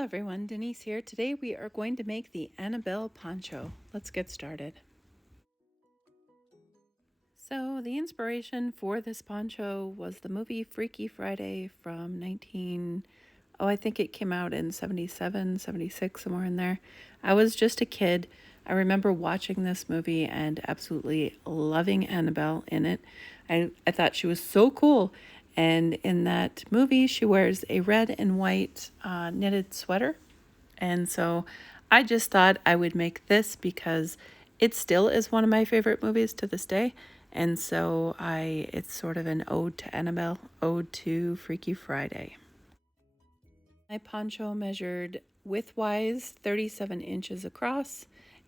Hello everyone, Denise here. Today we are going to make the Annabel Poncho. Let's get started. So the inspiration for this poncho was the movie Freaky Friday from I think it came out in 77, 76, somewhere in there. I was just a kid. I remember watching this movie and absolutely loving Annabelle in it. I thought she was so cool. And in that movie, she wears a red and white knitted sweater. And so I just thought I would make this because it still is one of my favorite movies to this day. And so it's sort of an ode to Annabelle, ode to Freaky Friday. My poncho measured widthwise 37 inches across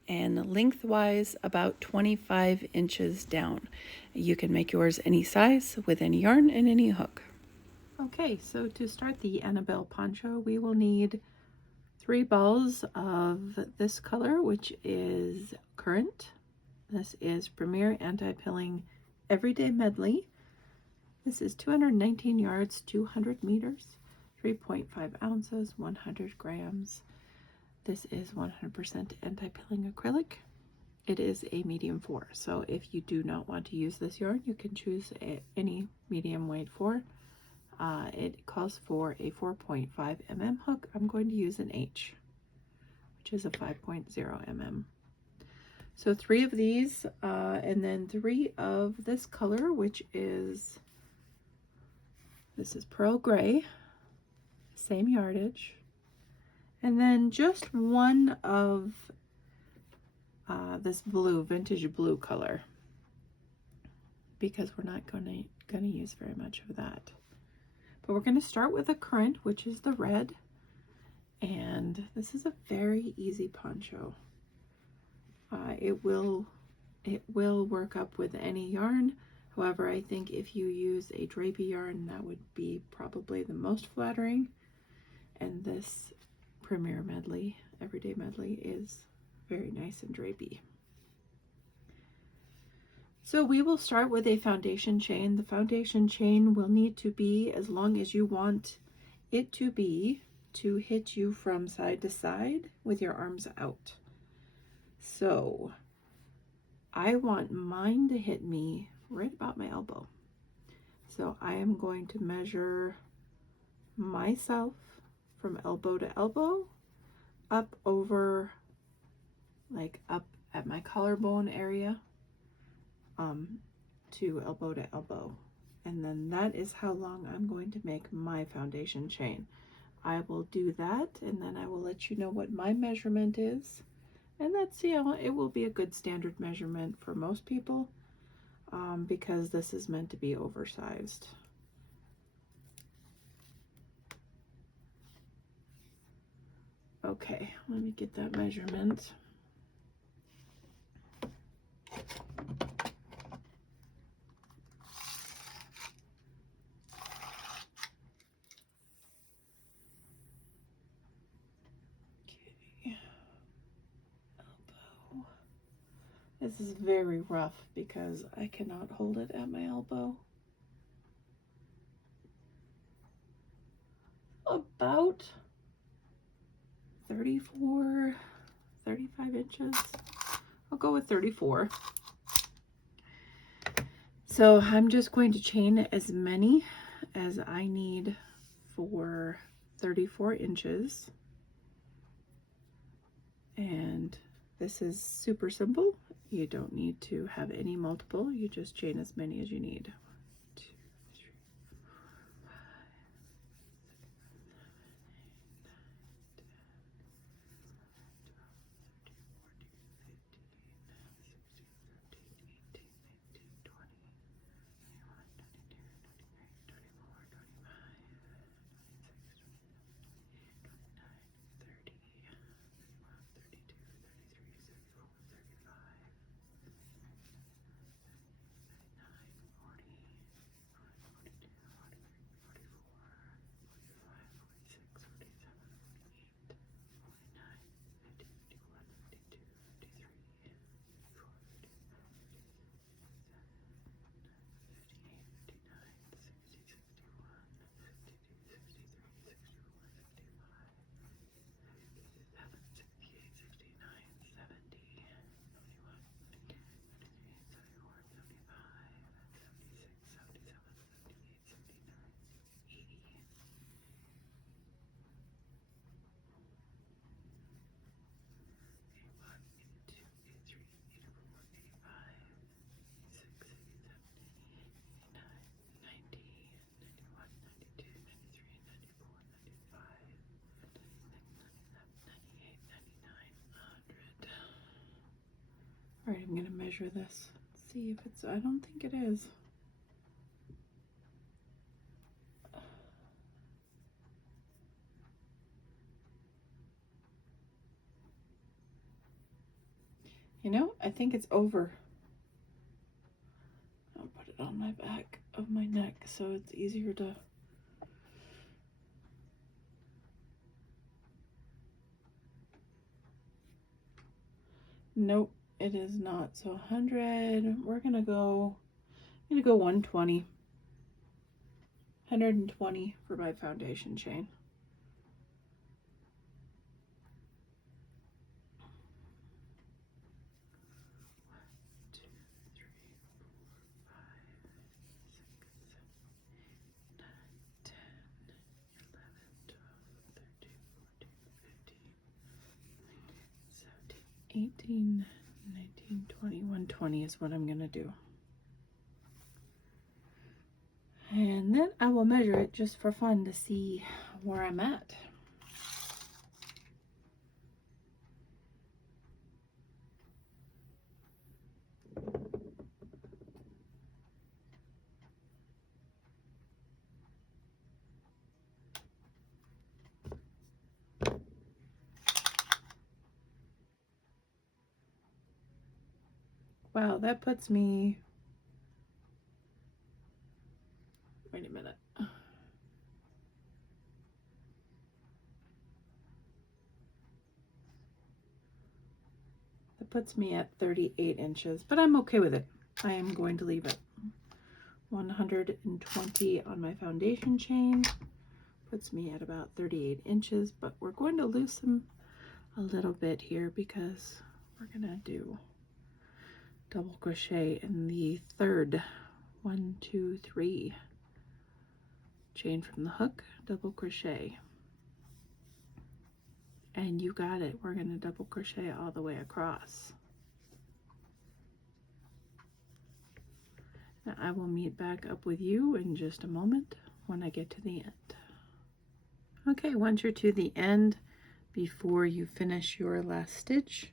and lengthwise about 25 inches down. You can make yours any size with any yarn and any hook. Okay, so to start the Annabelle poncho, we will need 3 balls of this color, which is currant. This is Premier Anti-Pilling Everyday Medley. This is 219 yards, 200 meters. 3.5 ounces, 100 grams. This is 100% anti-pilling acrylic. It is a medium 4, so if you do not want to use this yarn, you can choose any medium weight 4. It calls for a 4.5 mm hook. I'm going to use an H, which is a 5.0 mm. So 3 of these, and then 3 of this color, which is, this is pearl gray. Same yardage, and then just 1 of this blue, vintage blue color, because we're not going to use very much of that. But we're going to start with the currant, which is the red, and this is a very easy poncho. It will work up with any yarn. However, I think if you use a drapey yarn, that would be probably the most flattering. And this Premier Medley, Everyday Medley, is very nice and drapey. So we will start with a foundation chain. The foundation chain will need to be as long as you want it to be to hit you from side to side with your arms out. So I want mine to hit me right about my elbow. So I am going to measure myself from elbow to elbow, up over, like up at my collarbone area, to elbow, and then that is how long I'm going to make my foundation chain. I will do that, and then I will let you know what my measurement is, and that's, it will be a good standard measurement for most people, because this is meant to be oversized. Okay, let me get that measurement. Okay, elbow. This is very rough because I cannot hold it at my elbow. About 34, 35 inches. I'll go with 34. So I'm just going to chain as many as I need for 34 inches. And this is super simple. You don't need to have any multiple. You just chain as many as you need. 1, 2, 3, 4, 5, 6, 7, 8, 9, 10, 11, 12, 13, 14, 15, 16, 17, 18, 19, 20, 21, 22, 23, 24, 25, 26, 27, 28, 29, 30, 31, 32, 33, 34, 35. All right, I'm going to measure this. See if it's, I don't think it is. You know, I think it's over. I'll put it on my back of my neck so it's easier to. Nope, it is not. So 100, we're gonna go, I'm gonna go 120. 120 for my foundation chain. $18, $19, $20, $120 is what I'm gonna do. And then I will measure it just for fun to see where I'm at. Wow, that puts me, wait a minute. That puts me at 38 inches, but I'm okay with it. I am going to leave it. 120 on my foundation chain puts me at about 38 inches, but we're going to loosen a little bit here because we're gonna do double crochet in the third 1, 2, 3 chain from the hook, double crochet, and you got it. We're gonna double crochet all the way across. Now I will meet back up with you in just a moment when I get to the end. Okay, once you're to the end, before you finish your last stitch,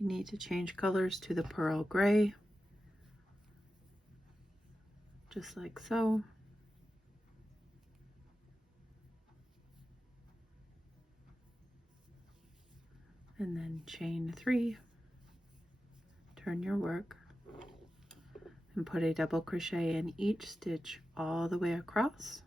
you need to change colors to the pearl gray, just like so. And then chain 3, turn your work, and put a double crochet in each stitch all the way across.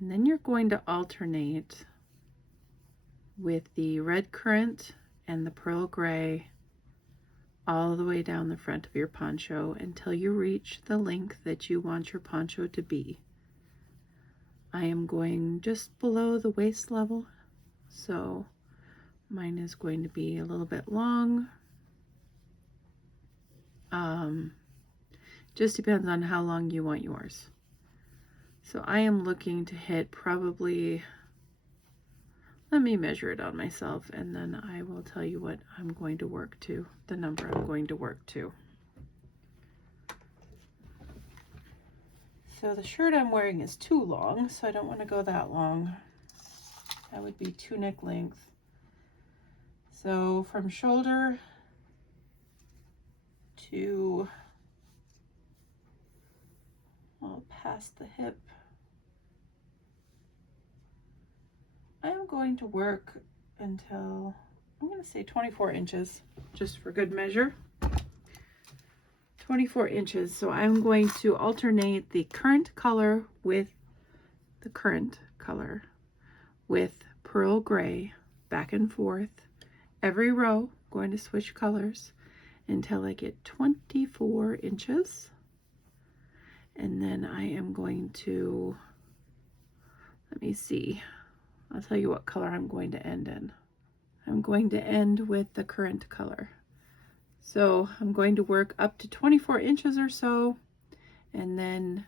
And then you're going to alternate with the red currant and the pearl gray all the way down the front of your poncho until you reach the length that you want your poncho to be. I am going just below the waist level, so mine is going to be a little bit long. Just depends on how long you want yours. So I am looking to hit probably, let me measure it on myself and then I will tell you what I'm going to work to, the number I'm going to work to. So the shirt I'm wearing is too long, so I don't want to go that long. That would be tunic length. So from shoulder to, well, past the hip, I am going to work until, I'm going to say 24 inches, just for good measure. 24 inches. So I'm going to alternate the currant color with the currant color with pearl gray back and forth. Every row, going to switch colors until I get 24 inches. And then I am going to, let me see, I'll tell you what color I'm going to end in. I'm going to end with the currant color. So I'm going to work up to 24 inches or so, and then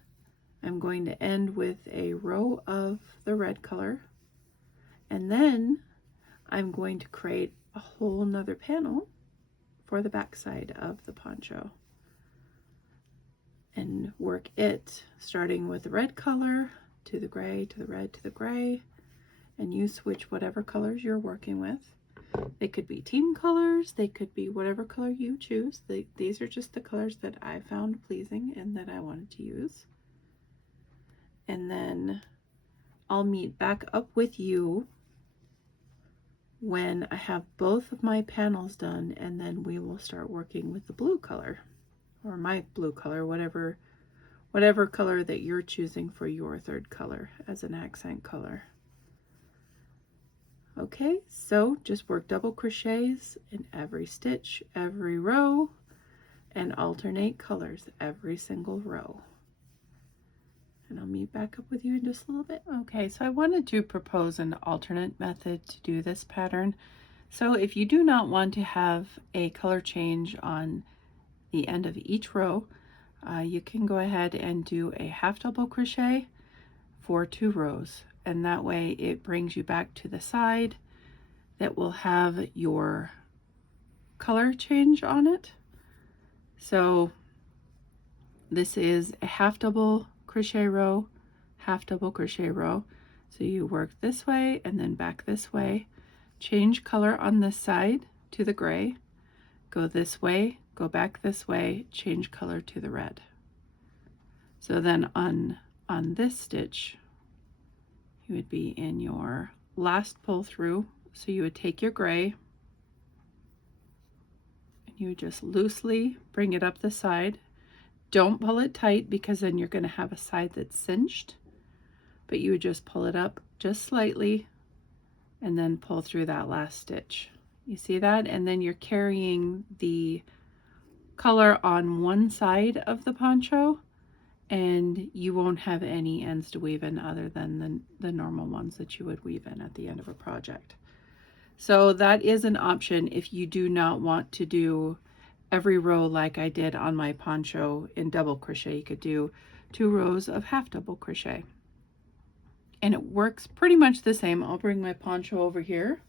I'm going to end with a row of the red color, and then I'm going to create a whole nother panel for the back side of the poncho and work it starting with the red color to the gray, to the red, to the gray, and you switch whatever colors you're working with. They could be team colors, they could be whatever color you choose. These are just the colors that I found pleasing and that I wanted to use. And then I'll meet back up with you when I have both of my panels done, and then we will start working with the blue color, or my blue color, whatever color that you're choosing for your third color as an accent color. Okay, so just work double crochets in every stitch, every row, and alternate colors every single row. And I'll meet back up with you in just a little bit. Okay, so I wanted to propose an alternate method to do this pattern. So if you do not want to have a color change on the end of each row, you can go ahead and do a half double crochet for 2 rows, and that way it brings you back to the side that will have your color change on it. So this is a half double crochet row, half double crochet row. So you work this way and then back this way, change color on this side to the gray, go this way, go back this way, change color to the red. So then on this stitch, you would be in your last pull through. So you would take your gray and you would just loosely bring it up the side. Don't pull it tight because then you're going to have a side that's cinched, but you would just pull it up just slightly and then pull through that last stitch. You see that? And then you're carrying the color on one side of the poncho, and you won't have any ends to weave in other than the normal ones that you would weave in at the end of a project. So that is an option if you do not want to do every row like I did on my poncho in double crochet. You could do 2 rows of half double crochet, and it works pretty much the same. I'll bring my poncho over here.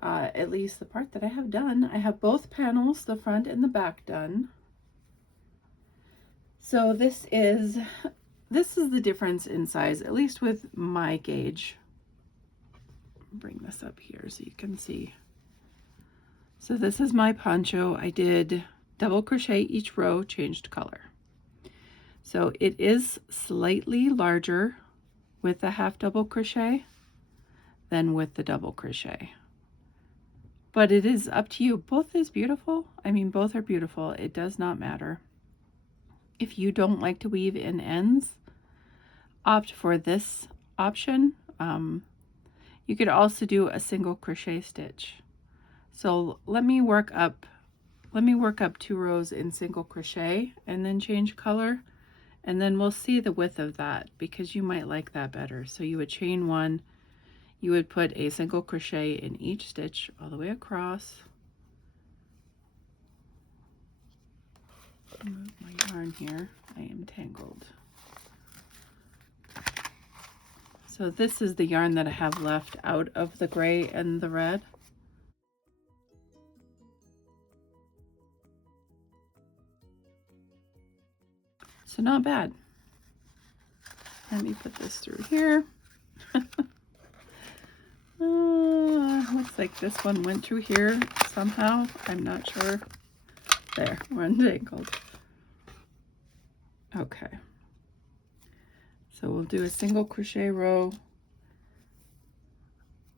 At least the part that I have done. I have both panels, the front and the back, done. So this is the difference in size, at least with my gauge. Bring this up here so you can see. So this is my poncho. I did double crochet each row, changed color. So it is slightly larger with the half double crochet than with the double crochet. But it is up to you. Both is beautiful. I mean, both are beautiful. It does not matter. If you don't like to weave in ends, opt for this option. You could also do a single crochet stitch. So let me work up 2 rows in single crochet and then change color, and then we'll see the width of that because you might like that better. So you would chain 1, you would put a single crochet in each stitch all the way across. Move my yarn here. I am tangled. So this is the yarn that I have left out of the gray and the red. So not bad. Let me put this through here. Looks like this one went through here somehow. I'm not sure. There, we're untangled. Okay. So we'll do a single crochet row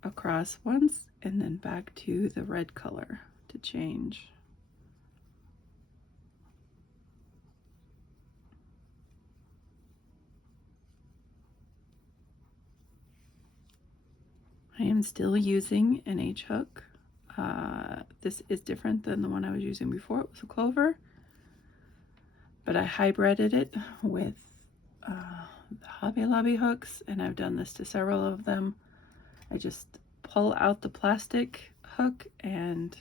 across once and then back to the red color to change. I am still using an H hook. This is different than the one I was using before. It was a clover, but I hybrided it with the Hobby Lobby hooks, and I've done this to several of them. I just pull out the plastic hook and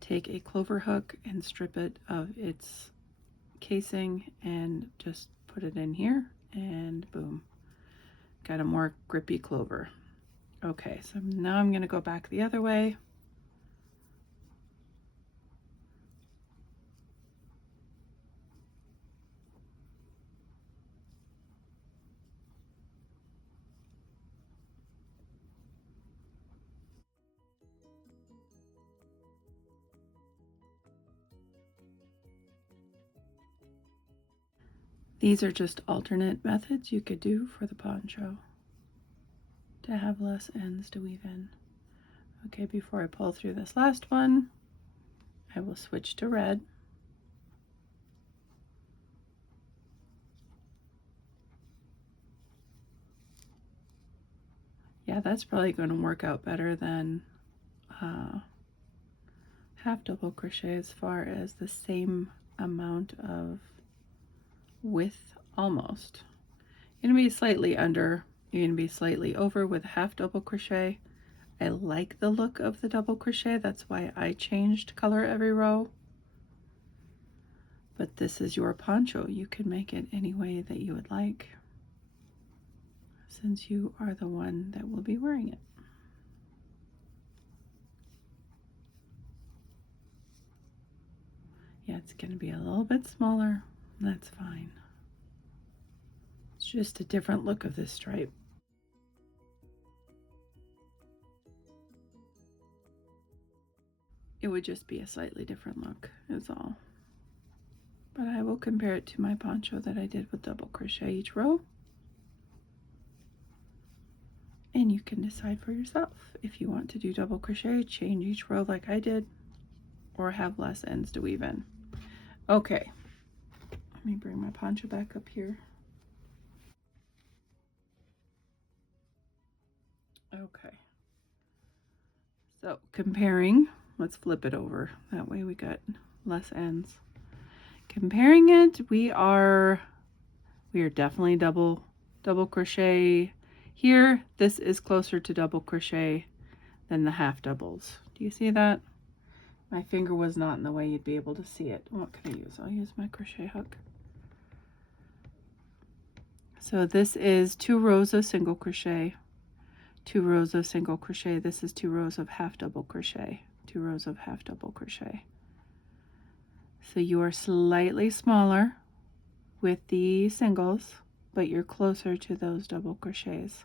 take a clover hook and strip it of its casing and just put it in here, and boom, got a more grippy clover. Okay, so now I'm going to go back the other way. These are just alternate methods you could do for the poncho to have less ends to weave in. Okay, before I pull through this last one, I will switch to red. Yeah, that's probably going to work out better than half double crochet as far as the same amount of width almost. You're going to be slightly under, you're going to be slightly over with half double crochet. I like the look of the double crochet, that's why I changed color every row. But this is your poncho. You can make it any way that you would like, since you are the one that will be wearing it. Yeah, it's going to be a little bit smaller. That's fine. It's just a different look of this stripe. It would just be a slightly different look is all. But I will compare it to my poncho that I did with double crochet each row. And you can decide for yourself if you want to do double crochet, change each row like I did, or have less ends to weave in. Okay, let me bring my poncho back up here. Okay, so comparing, let's flip it over. That way we got less ends. Comparing it, we are definitely double crochet here. This is closer to double crochet than the half doubles. Do you see that? My finger was not in the way you'd be able to see it. What can I use? I'll use my crochet hook. So this is 2 rows of single crochet, 2 rows of single crochet. This is 2 rows of half double crochet, 2 rows of half double crochet. So you are slightly smaller with the singles, but you're closer to those double crochets.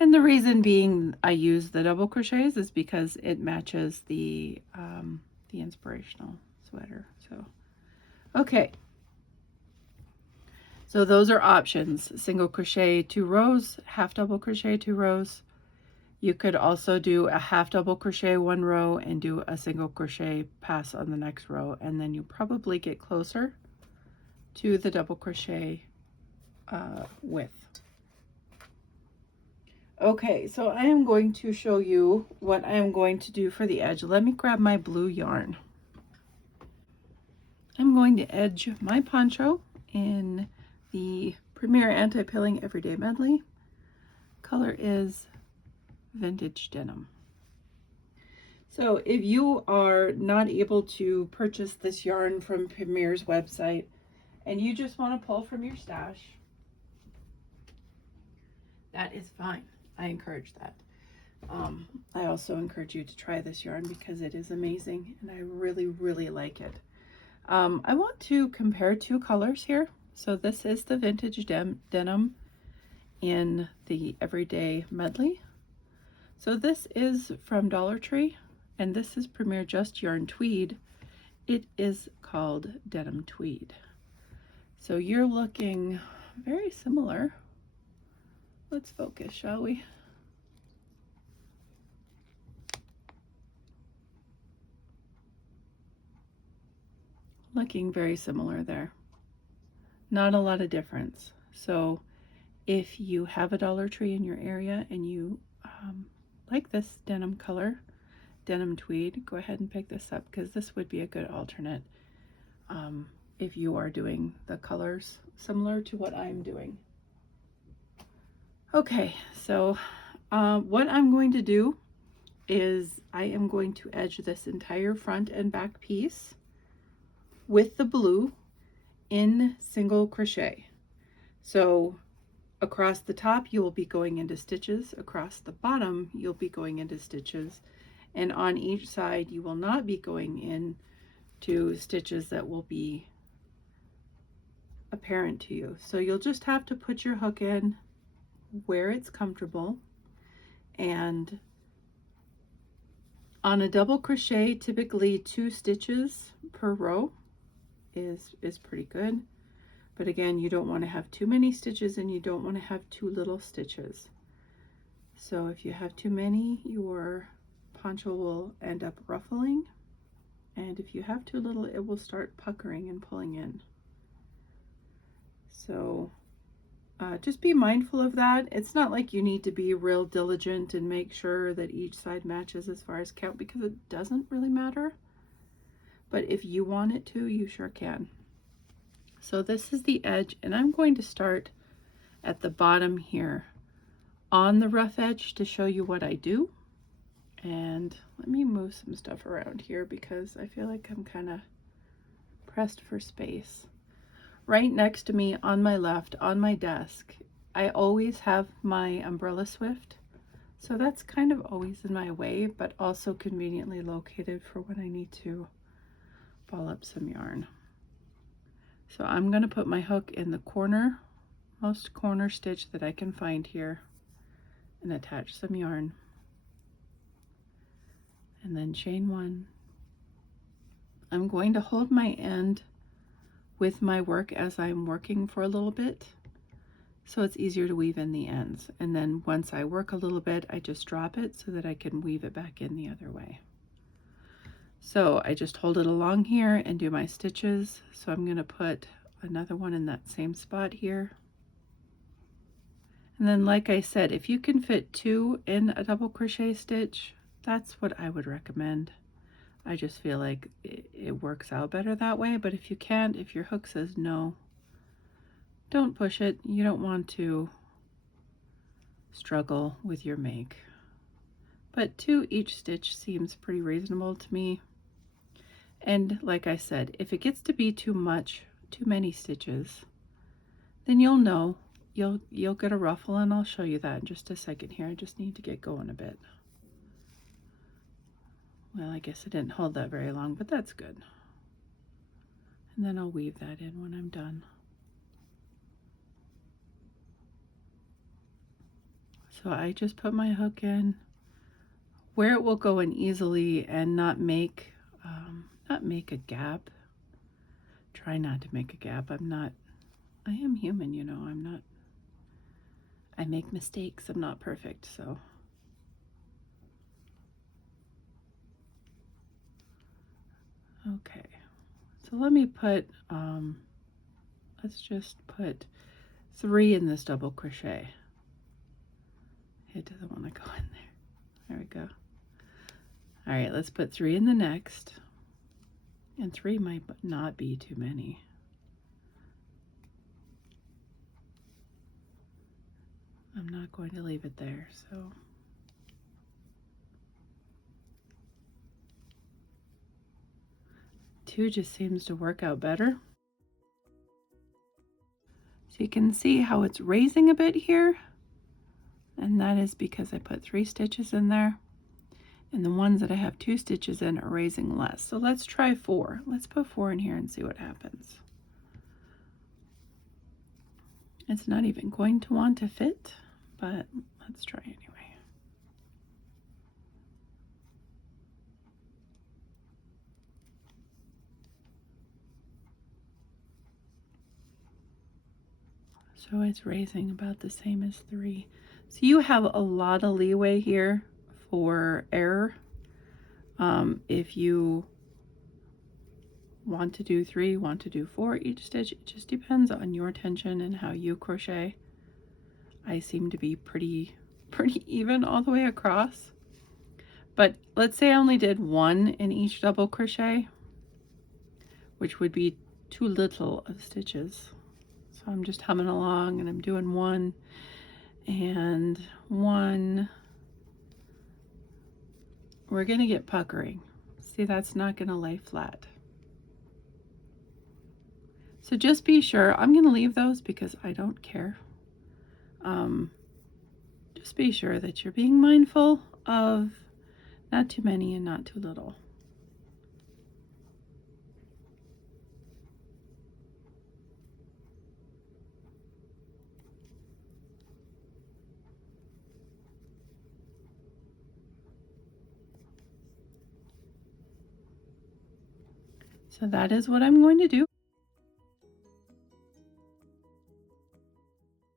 And the reason being I use the double crochets is because it matches the inspirational sweater. So, okay. So those are options. Single crochet 2 rows, half double crochet 2 rows. You could also do a half double crochet 1 row and do a single crochet pass on the next row, and then you probably get closer to the double crochet width. Okay, so I am going to show you what I am going to do for the edge. Let me grab my blue yarn. I'm going to edge my poncho in the Premier Anti-Pilling Everyday Medley. Color is Vintage Denim. So if you are not able to purchase this yarn from Premier's website and you just want to pull from your stash, that is fine. I encourage that. I also encourage you to try this yarn because it is amazing and I really, really like it. I want to compare 2 colors here. So this is the Vintage Denim in the Everyday Medley. So this is from Dollar Tree and this is Premier Just Yarn Tweed. It is called Denim Tweed. So you're looking very similar. Let's focus, shall we? Looking very similar there. Not a lot of difference. So if you have a Dollar Tree in your area and you like this denim color, Denim Tweed, go ahead and pick this up because this would be a good alternate if you are doing the colors similar to what I'm doing. Okay, so what I'm going to do is I am going to edge this entire front and back piece with the blue in single crochet. So across the top you will be going into stitches, across the bottom you'll be going into stitches, and on each side you will not be going into stitches that will be apparent to you. So you'll just have to put your hook in where it's comfortable, and on a double crochet typically 2 stitches per row is pretty good. But again, you don't want to have too many stitches and you don't want to have too little stitches. So if you have too many, your poncho will end up ruffling. And if you have too little, it will start puckering and pulling in. So just be mindful of that. It's not like you need to be real diligent and make sure that each side matches as far as count, because it doesn't really matter. But if you want it to, you sure can. So this is the edge, and I'm going to start at the bottom here on the rough edge to show you what I do. And let me move some stuff around here because I feel like I'm kind of pressed for space. Right next to me on my left on my desk, I always have my umbrella swift. So that's kind of always in my way, but also conveniently located for when I need to ball up some yarn. So I'm going to put my hook in the corner, most corner stitch that I can find here, and attach some yarn. And then chain one. I'm going to hold my end with my work as I'm working for a little bit, so it's easier to weave in the ends. And then once I work a little bit, I just drop it so that I can weave it back in the other way. So I just hold it along here and do my stitches. So I'm going to put another one in that same spot here. And then, like I said, if you can fit 2 in a double crochet stitch, that's what I would recommend. I just feel like it works out better that way. But if you can't, if your hook says no, don't push it. You don't want to struggle with your make. But 2 each stitch seems pretty reasonable to me. And like I said, if it gets to be too much, too many stitches, then you'll know. You'll get a ruffle, and I'll show you that in just a second here. I just need to get going a bit. Well, I guess I didn't hold that very long, but that's good. And then I'll weave that in when I'm done. So I just put my hook in where it will go in easily and not make a gap. Try not to make a gap. I am human, you know. I make mistakes. I'm not perfect, so. Okay, so let me put, let's just put 3 in this double crochet. It doesn't want to go in there. There we go. All right, let's put 3 in the next. And 3 might not be too many. I'm not going to leave it there, so. 2 just seems to work out better. So you can see how it's raising a bit here. And that is because I put 3 stitches in there. And the ones that I have 2 stitches in are raising less. So let's try 4. Let's put 4 in here and see what happens. It's not even going to want to fit, but let's try anyway. So it's raising about the same as 3. So you have a lot of leeway here for error. If you want to do 3, want to do 4 each stitch, it just depends on your tension and how you crochet. I seem to be pretty even all the way across. But let's say I only did 1 in each double crochet, which would be too little of stitches. So I'm just humming along and I'm doing 1 and 1. We're going to get puckering. See, that's not going to lay flat. So just be sure, I'm going to leave those because I don't care. Just be sure that you're being mindful of not too many and not too little. So that is what I'm going to do.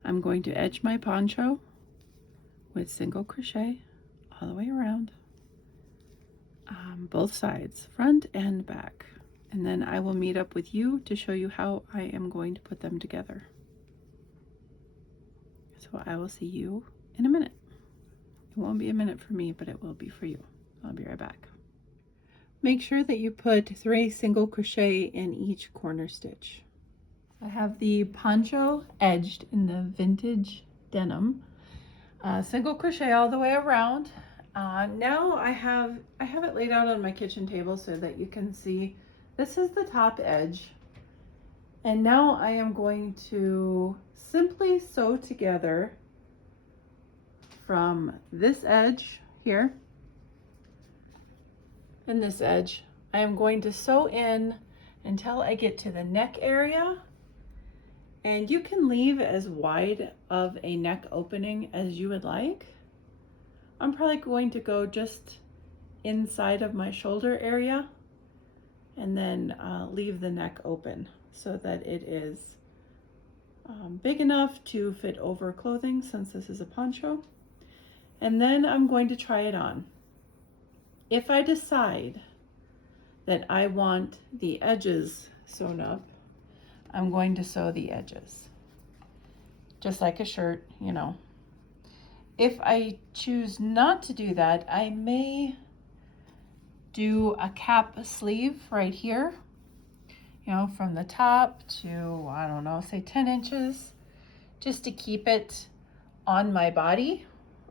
I'm going to edge my poncho with single crochet all the way around, both sides, front and back. And then I will meet up with you to show you how I am going to put them together. So I will see you in a minute. It won't be a minute for me, but it will be for you. I'll be right back. Make sure that you put 3 single crochet in each corner stitch. I have the poncho edged in the vintage denim. Single crochet all the way around. Now I have it laid out on my kitchen table so that you can see this is the top edge. And now I am going to simply sew together from this edge here and this edge. I am going to sew in until I get to the neck area. And you can leave as wide of a neck opening as you would like. I'm probably going to go just inside of my shoulder area and then leave the neck open so that it is big enough to fit over clothing since this is a poncho. And then I'm going to try it on. If I decide that I want the edges sewn up, I'm going to sew the edges, just like a shirt, you know. If I choose not to do that, I may do a cap sleeve right here, you know, from the top to, I don't know, say 10 inches, just to keep it on my body.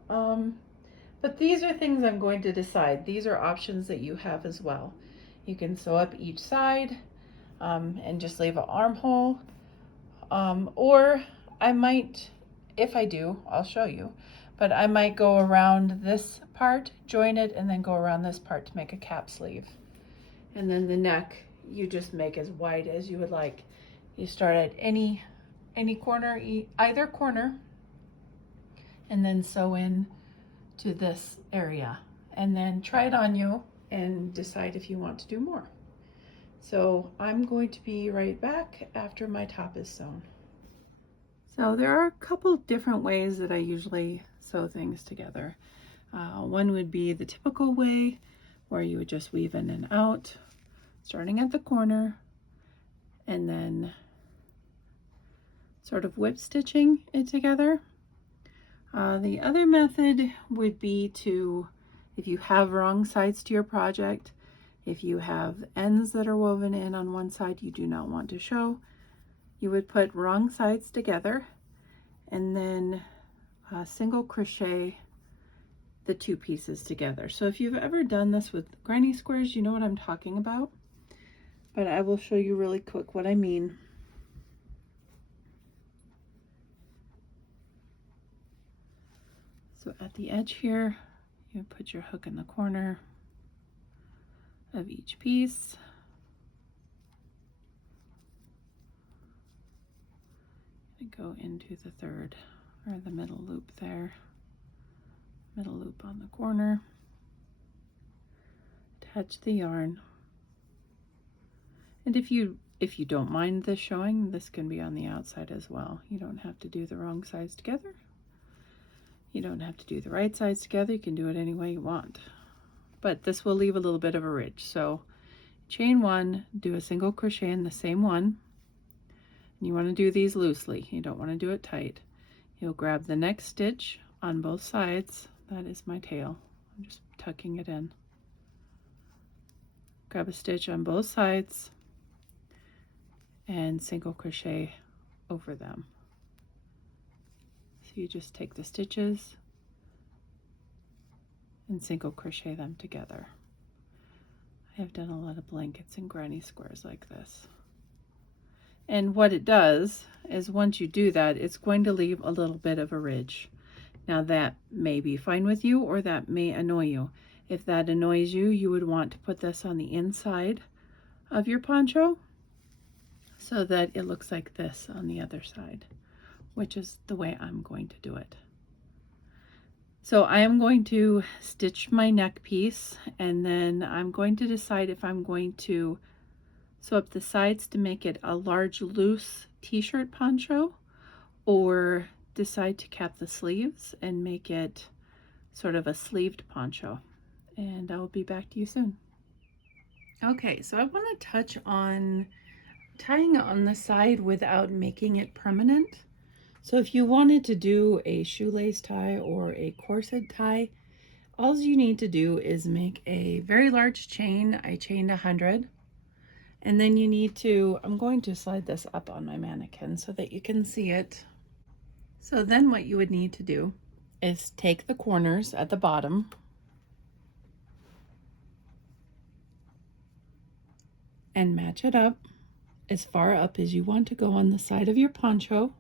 But these are things I'm going to decide. These are options that you have as well. You can sew up each side and just leave an armhole. Or I might, if I do, I'll show you, but I might go around this part, join it, and then go around this part to make a cap sleeve. And then the neck, you just make as wide as you would like. You start at any corner, either corner, and then sew in to this area. And then try it on you and decide if you want to do more. So I'm going to be right back after my top is sewn. So there are a couple different ways that I usually sew things together. One would be the typical way where you would just weave in and out, starting at the corner, and then sort of whip stitching it together. The other method would be to, if you have wrong sides to your project, if you have ends that are woven in on one side you do not want to show, you would put wrong sides together and then single crochet the 2 pieces together. So if you've ever done this with granny squares, you know what I'm talking about, but I will show you really quick what I mean. So at the edge here, you put your hook in the corner of each piece. And go into the third, or the middle loop there. Middle loop on the corner. Attach the yarn. And if you don't mind this showing, this can be on the outside as well. You don't have to do the wrong sides together. You don't have to do the right sides together. You can do it any way you want. But this will leave a little bit of a ridge. So chain 1, do a single crochet in the same one. And you want to do these loosely. You don't want to do it tight. You'll grab the next stitch on both sides. That is my tail. I'm just tucking it in. Grab a stitch on both sides and single crochet over them. So you just take the stitches and single crochet them together. I have done a lot of blankets and granny squares like this. And what it does is once you do that, it's going to leave a little bit of a ridge. Now that may be fine with you, or that may annoy you. If that annoys you, you would want to put this on the inside of your poncho so that it looks like this on the other side, which is the way I'm going to do it. So I am going to stitch my neck piece, and then I'm going to decide if I'm going to sew up the sides to make it a large loose t-shirt poncho, or decide to cap the sleeves and make it sort of a sleeved poncho. And I'll be back to you soon. Okay, so I want to touch on tying on the side without making it permanent. So if you wanted to do a shoelace tie or a corset tie, all you need to do is make a very large chain. I chained 100. And then you need to, I'm going to slide this up on my mannequin so that you can see it. So then what you would need to do is take the corners at the bottom and match it up as far up as you want to go on the side of your poncho.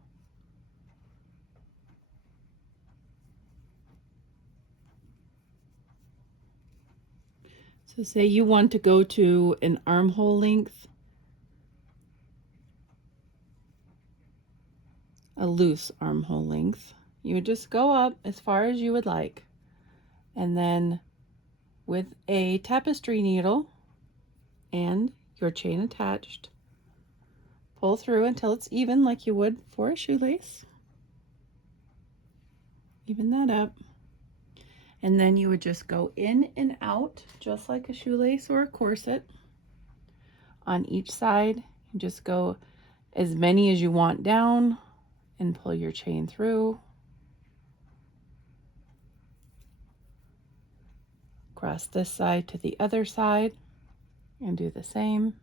So say you want to go to an armhole length, a loose armhole length. You would just go up as far as you would like. And then with a tapestry needle and your chain attached, pull through until it's even like you would for a shoelace. Even that up. And then you would just go in and out just like a shoelace or a corset. On each side, you just go as many as you want down and pull your chain through. Cross this side to the other side and do the same.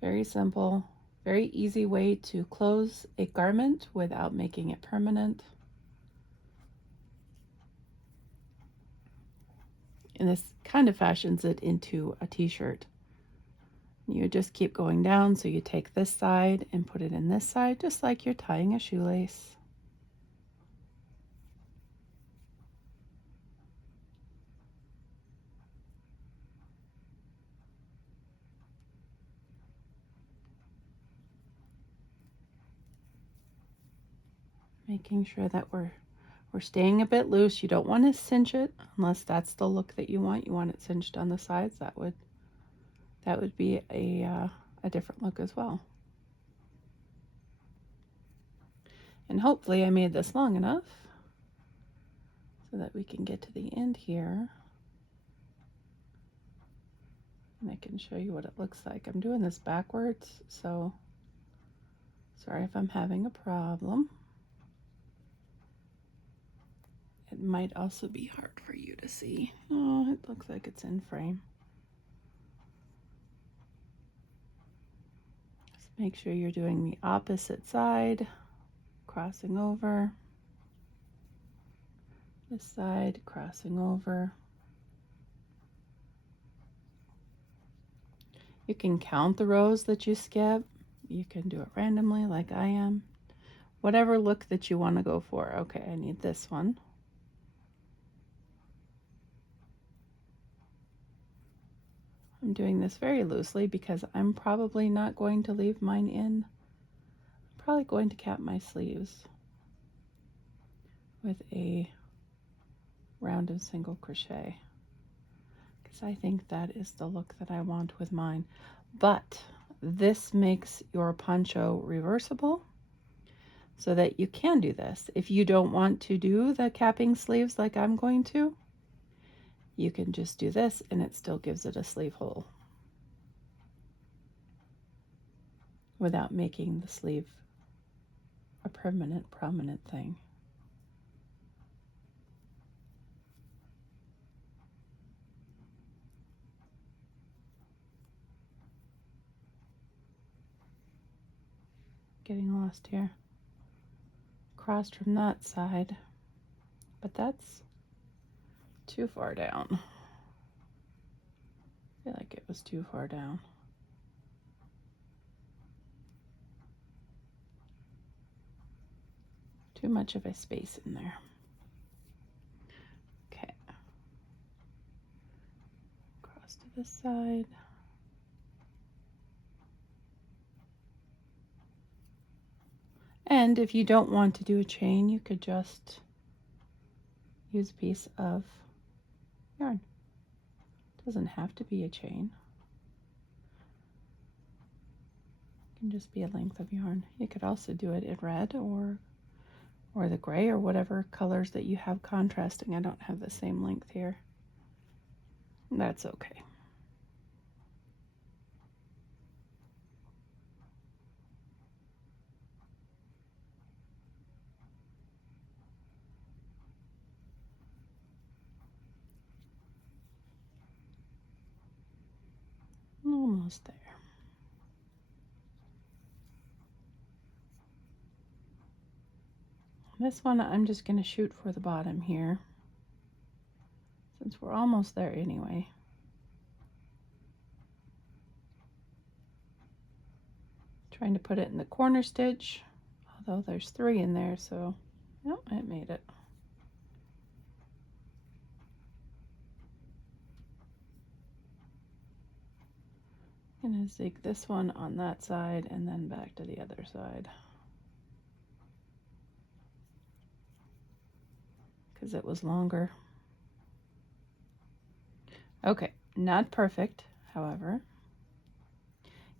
Very simple, very easy way to close a garment without making it permanent. And this kind of fashions it into a t-shirt. You just keep going down, so you take this side and put it in this side, just like you're tying a shoelace. Making sure that we're staying a bit loose. You don't want to cinch it unless that's the look that you want. You want it cinched on the sides. That would be a different look as well. And hopefully I made this long enough so that we can get to the end here. And I can show you what it looks like. I'm doing this backwards, so sorry if I'm having a problem. It might also be hard for you to see. Oh, it looks like it's in frame. Just make sure you're doing the opposite side, crossing over. This side, crossing over. You can count the rows that you skip. You can do it randomly like I am. Whatever look that you want to go for. Okay, I need this one. I'm doing this very loosely because I'm probably not going to leave mine in. I'm probably going to cap my sleeves with a round of single crochet because I think that is the look that I want with mine. But this makes your poncho reversible so that you can do this. If you don't want to do the capping sleeves like I'm going to, you can just do this and it still gives it a sleeve hole without making the sleeve a permanent, prominent thing. Getting lost here. Crossed from that side, but that's too far down. I feel like it was too far down. Too much of a space in there. Okay. Cross to this side. And if you don't want to do a chain, you could just use a piece of yarn. It doesn't have to be a chain. It can just be a length of yarn. You could also do it in red or or the gray or whatever colors that you have contrasting. I don't have the same length here. That's okay. Almost there. This one I'm just going to shoot for the bottom here, since we're almost there anyway. Trying to put it in the corner stitch, although there's 3 in there, so yep, it made it. I'm going to zig this one on that side and then back to the other side, because it was longer. Okay, not perfect, however.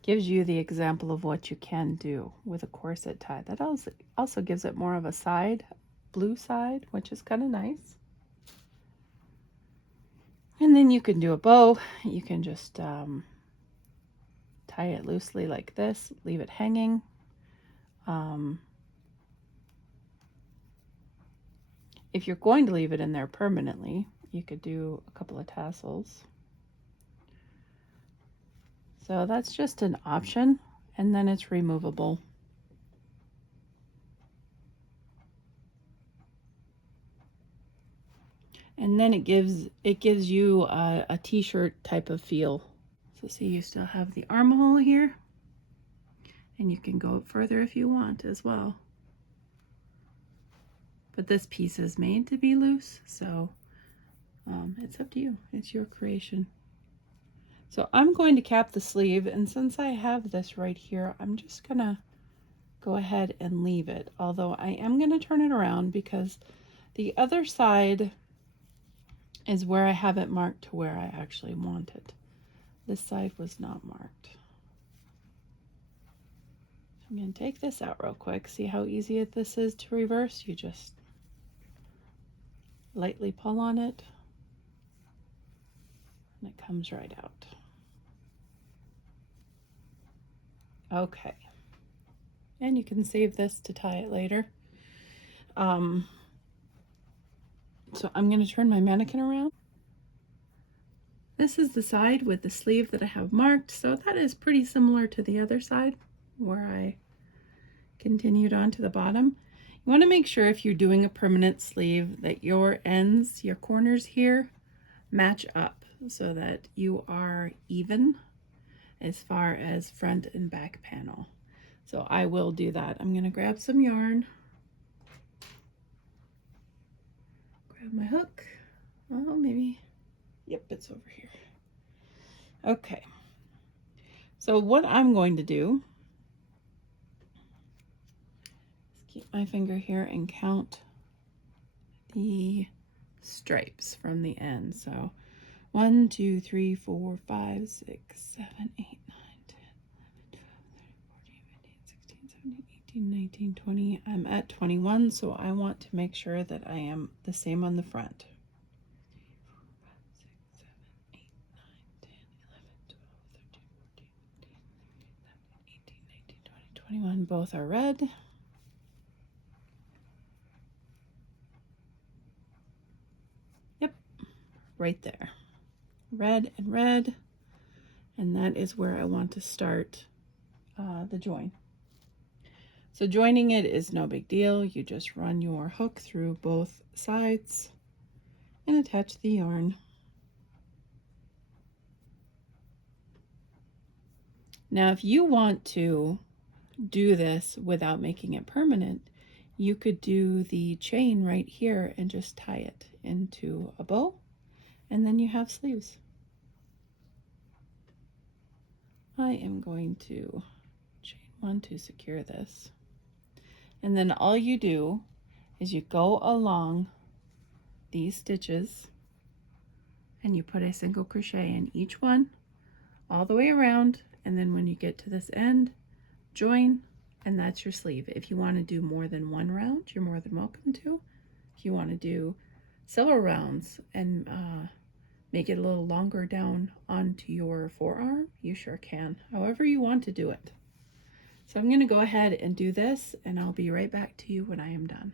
Gives you the example of what you can do with a corset tie. That also gives it more of a side, blue side, which is kind of nice. And then you can do a bow. You can just tie it loosely like this, leave it hanging. If you're going to leave it in there permanently, you could do a couple of tassels. So that's just an option, and then it's removable. And then it gives you a t-shirt type of feel. So see, you still have the armhole here, and you can go up further if you want as well. But this piece is made to be loose, so it's up to you. It's your creation. So I'm going to cap the sleeve, and since I have this right here, I'm just gonna go ahead and leave it. Although I am gonna turn it around because the other side is where I have it marked to where I actually want it. This side was not marked. I'm gonna take this out real quick. See how easy this is to reverse? You just lightly pull on it, and it comes right out. Okay, and you can save this to tie it later. So I'm going to turn my mannequin around. This is the side with the sleeve that I have marked, so that is pretty similar to the other side where I continued on to the bottom. You want to make sure if you're doing a permanent sleeve that your ends, your corners here, match up so that you are even as far as front and back panel. So I will do that. I'm going to grab some yarn, grab my hook. Oh, maybe, yep, it's over here. Okay, so what I'm going to do is keep my finger here and count the stripes from the end. So 1, 2, 3, 4, 5, 6, 7, 8, 9, 10, 11, 12, 13, 14, 15, 16, 17, 18, 19, 20. I'm at 21, so I want to make sure that I am the same on the front. 21, both are red. Yep, right there. Red and red. And that is where I want to start the join. So joining it is no big deal. You just run your hook through both sides and attach the yarn. Now, if you want to do this without making it permanent, you could do the chain right here and just tie it into a bow, and then you have sleeves. I am going to chain 1 to secure this. And then all you do is you go along these stitches and you put a single crochet in each one all the way around, and then when you get to this end, join and that's your sleeve. If you want to do more than one round, you're more than welcome to. If you want to do several rounds and make it a little longer down onto your forearm, you sure can. However you want to do it. So I'm going to go ahead and do this, and I'll be right back to you when I am done.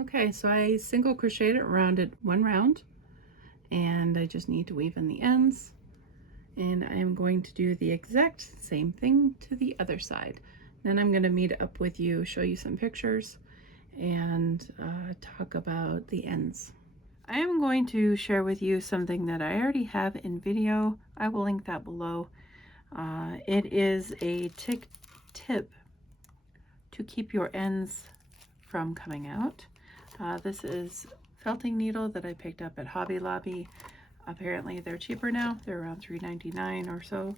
Okay, so I single crocheted around it one round, and I just need to weave in the ends, and I am going to do the exact same thing to the other side. Then I'm going to meet up with you, show you some pictures, and talk about the ends. I am going to share with you something that I already have in video. I will link that below. It is a tip to keep your ends from coming out. This is felting needle that I picked up at Hobby Lobby. Apparently they're cheaper now. They're around $3.99 or so.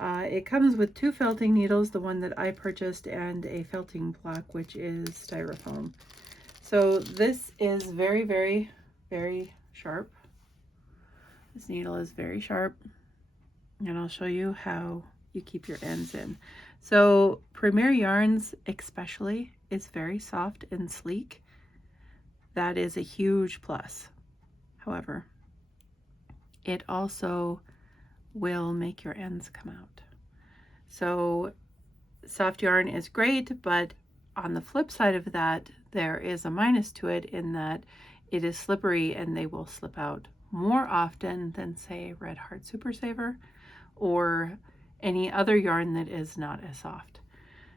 It comes with 2 felting needles, the one that I purchased, and a felting block, which is styrofoam. So this is very, very, very sharp. This needle is very sharp, and I'll show you how you keep your ends in. So Premier Yarns especially is very soft and sleek. That is a huge plus. However, it also will make your ends come out. So soft yarn is great, but on the flip side of that, there is a minus to it in that it is slippery and they will slip out more often than, say, Red Heart Super Saver or any other yarn that is not as soft.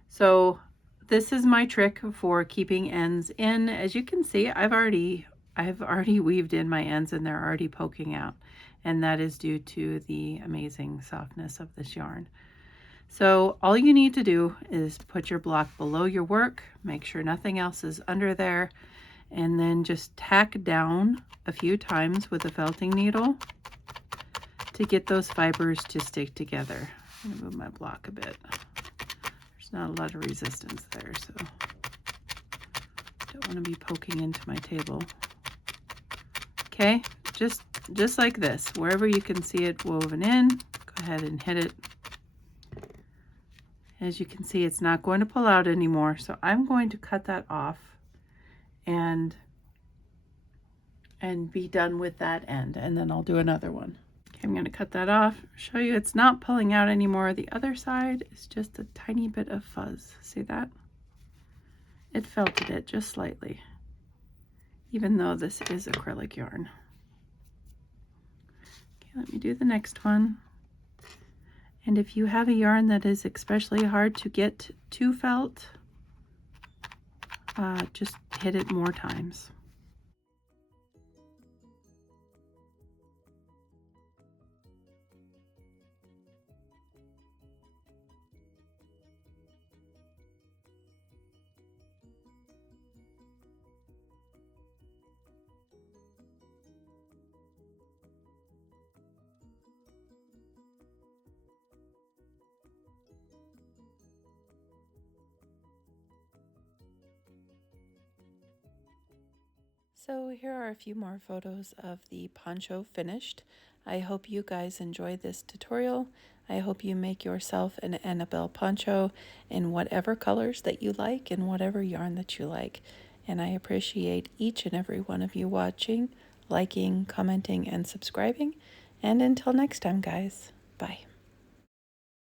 So this is my trick for keeping ends in. As you can see, I've already weaved in my ends and they're already poking out, and that is due to the amazing softness of this yarn. So all you need to do is put your block below your work, make sure nothing else is under there, and then just tack down a few times with a felting needle to get those fibers to stick together. I'm gonna move my block a bit. There's not a lot of resistance there, so don't want to be poking into my table. Okay, just like this, wherever you can see it woven in, go ahead and hit it. As you can see, it's not going to pull out anymore, so I'm going to cut that off and be done with that end, and then I'll do another one. Okay, I'm going to cut that off, show you it's not pulling out anymore. The other side is just a tiny bit of fuzz. See that? It felted it just slightly, even though this is acrylic yarn. Okay, let me do the next one. And if you have a yarn that is especially hard to get to felt, just hit it more times. So here are a few more photos of the poncho finished. I hope you guys enjoyed this tutorial. I hope you make yourself an Annabel Poncho in whatever colors that you like and whatever yarn that you like. And I appreciate each and every one of you watching, liking, commenting, and subscribing. And until next time, guys, bye.